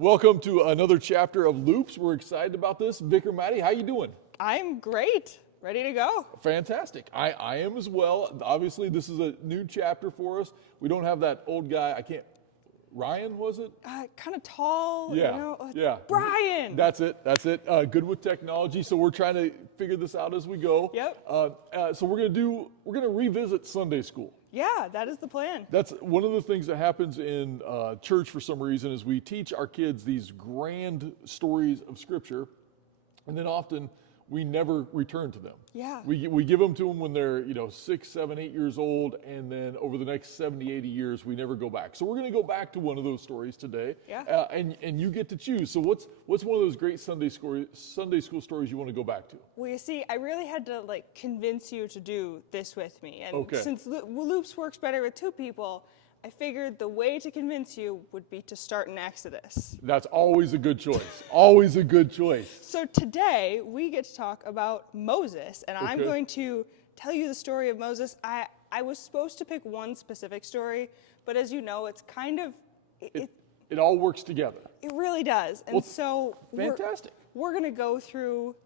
Welcome to another chapter of Loops. We're excited about this. Vicar Maddie, how you doing? I'm great. Ready to go. Fantastic. I am as well. Obviously, this is a new chapter for us. We don't have that old guy. Ryan, was it? Kind of tall, Yeah. Yeah. Brian. That's it. Good with technology. So we're trying to figure this out as we go. Yep. So we're gonna revisit Sunday school. Yeah, that is the plan. That's one of the things that happens in church for some reason is we teach our kids these grand stories of Scripture, and then often we never return to them. Yeah. We give them to them when they're 6, 7, 8 years old, and then over the next 70, 80 years we never go back. So we're going to go back to one of those stories today. Yeah. And you get to choose. So what's one of those great Sunday school stories you want to go back to? Well, you see, I really had to convince you to do this with me, and Okay. since Loops works better with two people, I figured the way to convince you would be to start in Exodus. That's always a good choice. Always a good choice. So today we get to talk about Moses, and I'm Okay. going to tell you the story of Moses. I was supposed to pick one specific story, but as you know, it's kind of It all works together. it really does. And Well, so fantastic. We're going to go through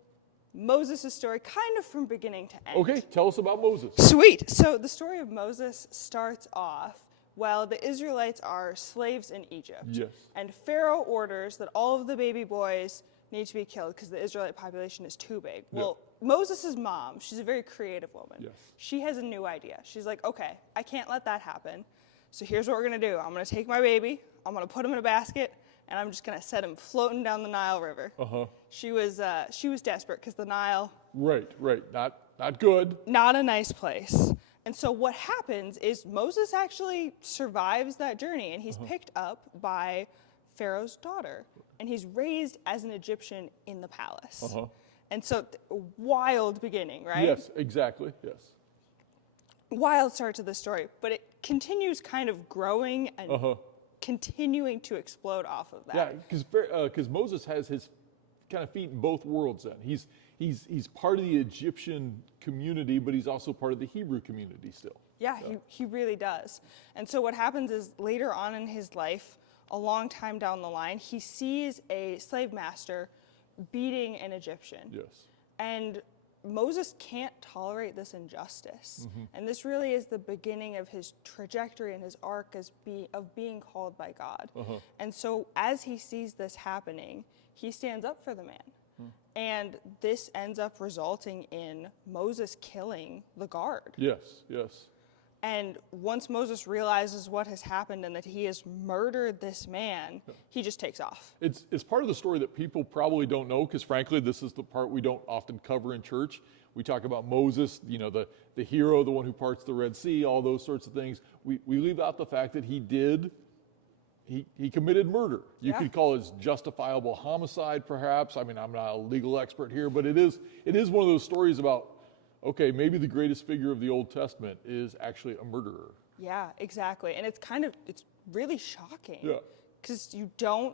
Moses' story kind of from beginning to end. Okay, tell us about Moses. Sweet. So the story of Moses starts off while the Israelites are slaves in Egypt. Yes. And Pharaoh orders that all of the baby boys need to be killed because the Israelite population is too big. Yeah. Well, Moses' mom, she's a very creative woman. Yes. She has a new idea. She's like, okay, I can't let that happen. So here's what we're going to do. I'm going to take my baby, I'm going to put him in a basket, and I'm just going to set him floating down the Nile River. Uh-huh. She was desperate because the Nile, Right. Not good. not a nice place. And so what happens is Moses actually survives that journey, and he's picked up by Pharaoh's daughter, and he's raised as an Egyptian in the palace. Uh-huh. And so wild beginning, right? Yes, exactly. Yes. Wild start to the story, but it continues kind of growing and Uh-huh. continuing to explode off of that. Yeah, because Moses has his kind of feet in both worlds. Then he's part of the Egyptian community, but he's also part of the Hebrew community still. Yeah, he really does. And so what happens is later on in his life, a long time down the line, he sees a slave master beating an Egyptian. Yes. And Moses can't tolerate this injustice. And this really is the beginning of his trajectory and his arc of being called by God. And so as he sees this happening, he stands up for the man. And this ends up resulting in Moses killing the guard. Yes. And once Moses realizes what has happened and that he has murdered this man, he just takes off. It's part of the story that people probably don't know, because frankly, this is the part we don't often cover in church. We talk about Moses, the hero, the one who parts the Red Sea, all those sorts of things. We leave out the fact that he committed murder. You could call it justifiable homicide, perhaps. I mean, I'm not a legal expert here, but it is one of those stories about, okay, maybe the greatest figure of the Old Testament is actually a murderer. Yeah, exactly. And it's really shocking. Yeah. Because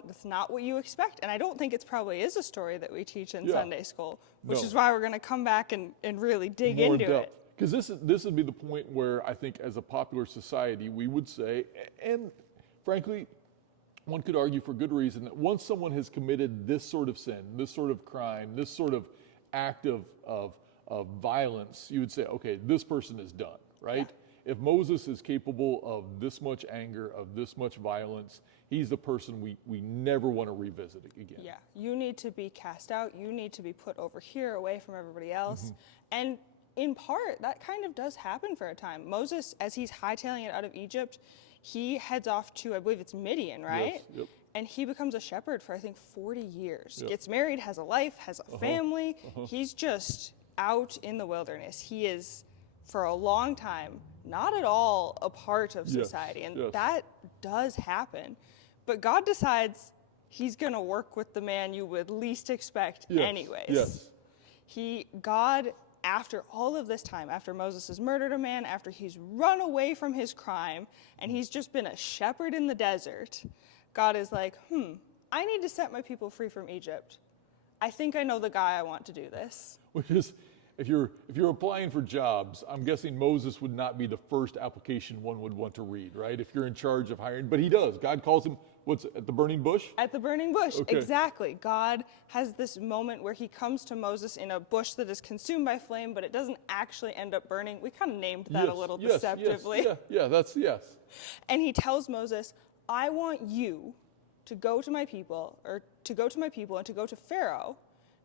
that's not what you expect. And I don't think it probably is a story that we teach in Yeah. Sunday school, which No. is why we're going to come back and really dig More in into depth. it. Because this would be the point where I think as a popular society, we would say, and frankly, one could argue for good reason, that once someone has committed this sort of sin, this sort of crime, this sort of act of violence, you would say, okay, this person is done, right? If Moses is capable of this much anger, of this much violence, he's the person we never want to revisit again. Yeah, you need to be cast out. You need to be put over here away from everybody else. And in part, that kind of does happen for a time. Moses, as he's hightailing it out of Egypt, he heads off to, I believe it's Midian, right? Yes, yep. And he becomes a shepherd for, I think, 40 years. Yep. Gets married, has a life, has a family. He's just out in the wilderness. He is, for a long time, not at all a part of Yes, society. And yes. that does happen. But God decides he's going to work with the man you would least expect Yes, anyways. yes. God, after all of this time, after Moses has murdered a man, after he's run away from his crime, and he's just been a shepherd in the desert, God is like, I need to set my people free from Egypt. I think I know the guy I want to do this. Which is, if you're applying for jobs, I'm guessing Moses would not be the first application one would want to read, right? If you're in charge of hiring, but he does. God calls him, what's at the burning bush? At the burning bush, Okay. exactly. God has this moment where he comes to Moses in a bush that is consumed by flame, but it doesn't actually end up burning. We kind of named that a little deceptively. Yes. And he tells Moses, I want you to go to my people, and to go to Pharaoh,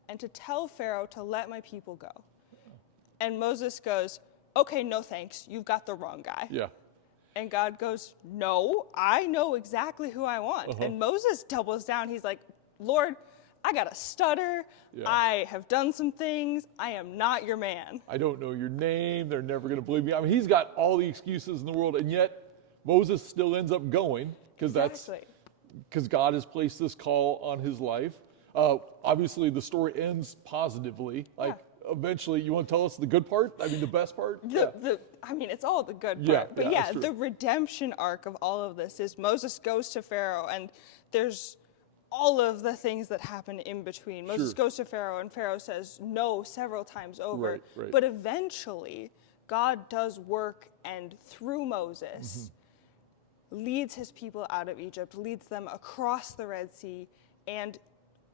and to tell Pharaoh to let my people go. And Moses goes, okay, no thanks, you've got the wrong guy. Yeah. And God goes, no, I know exactly who I want. And Moses doubles down. He's like, Lord, I got a stutter. Yeah. I have done some things. I am not your man. I don't know your name. They're never going to believe me. I mean, he's got all the excuses in the world, and yet Moses still ends up going because God has placed this call on his life. Obviously, the story ends positively. Eventually, you want to tell us the good part? I mean, the best part? It's all the good part. Yeah, but that's true. the redemption arc of all of this is Moses goes to Pharaoh, and there's all of the things that happen in between. Moses goes to Pharaoh, and Pharaoh says no several times over. Right. But eventually, God does work, and through Moses, leads his people out of Egypt, leads them across the Red Sea, and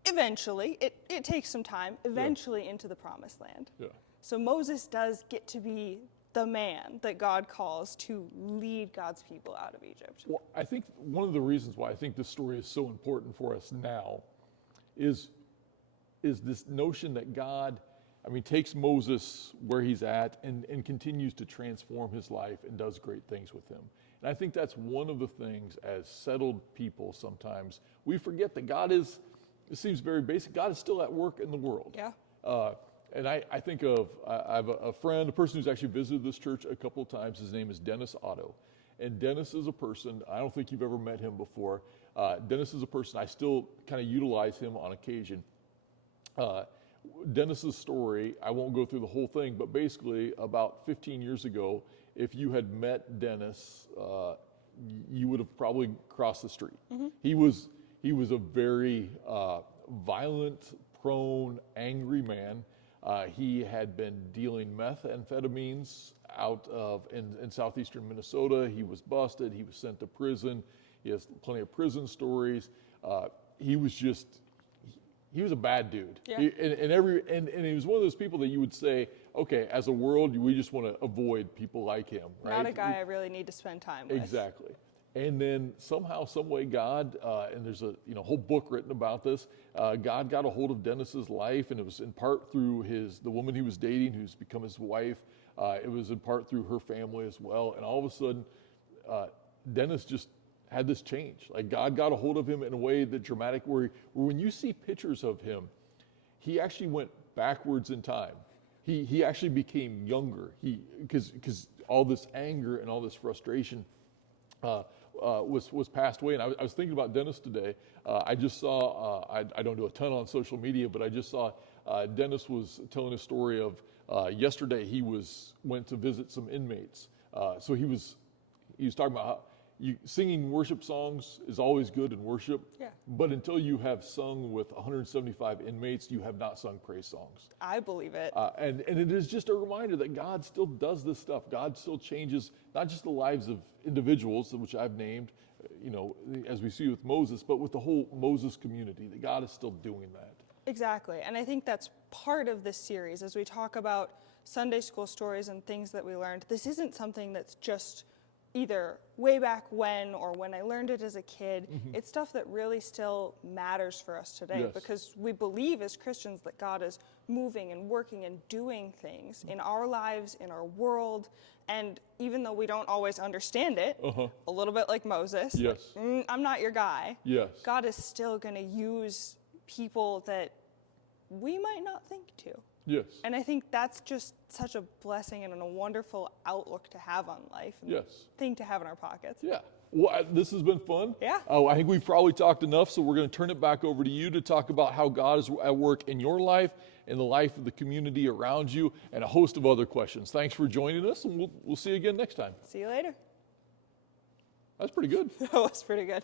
eventually, it takes some time, eventually into the Promised Land. Yeah. So Moses does get to be the man that God calls to lead God's people out of Egypt. Well, I think one of the reasons why I think this story is so important for us now is this notion that God, takes Moses where he's at and continues to transform his life and does great things with him. And I think that's one of the things as settled people sometimes, we forget that God is, it seems very basic, God is still at work in the world. Yeah. And I think of, I have a friend, a person who's actually visited this church a couple of times. His name is Dennis Otto. And Dennis is a person, I don't think you've ever met him before. Dennis is a person, I still kind of utilize him on occasion. Dennis's story, I won't go through the whole thing, but basically about 15 years ago, if you had met Dennis, you would have probably crossed the street. He was a very violent, prone, angry man. He had been dealing methamphetamines out of in southeastern Minnesota. He was busted. He was sent to prison. He has plenty of prison stories. He was a bad dude. Yeah. And he was one of those people that you would say, okay, as a world, we just want to avoid people like him, right? Not a guy I really need to spend time with. Exactly. And then somehow, some way, God, and there's a whole book written about this, God got a hold of Dennis's life, and it was in part through the woman he was dating, who's become his wife. It was in part through her family as well. And all of a sudden, Dennis just had this change. Like God got a hold of him in a way that dramatic, where when you see pictures of him, he actually went backwards in time. He actually became younger. Because all this anger and all this frustration was passed away. And I was thinking about Dennis today. I just saw, I don't do a ton on social media, but I just saw Dennis was telling a story of yesterday he went to visit some inmates. So he was talking about how singing worship songs is always good in worship, but until you have sung with 175 inmates, you have not sung praise songs. I believe it. And it is just a reminder that God still does this stuff. God still changes not just the lives of individuals, which I've named, as we see with Moses, but with the whole Moses community, that God is still doing that. Exactly. And I think that's part of this series. As we talk about Sunday school stories and things that we learned, this isn't something that's just either way back when or when I learned it as a kid. It's stuff that really still matters for us today, because we believe as Christians that God is moving and working and doing things in our lives, in our world. And even though we don't always understand it, a little bit like Moses, I'm not your guy. God is still going to use people that we might not think to. And I think that's just such a blessing and a wonderful outlook to have on life. And thing to have in our pockets. Well, this has been fun. I think we've probably talked enough, so we're going to turn it back over to you to talk about how God is at work in your life, in the life of the community around you, and a host of other questions. Thanks for joining us, and we'll see you again next time. See you later. That's pretty good. That was pretty good.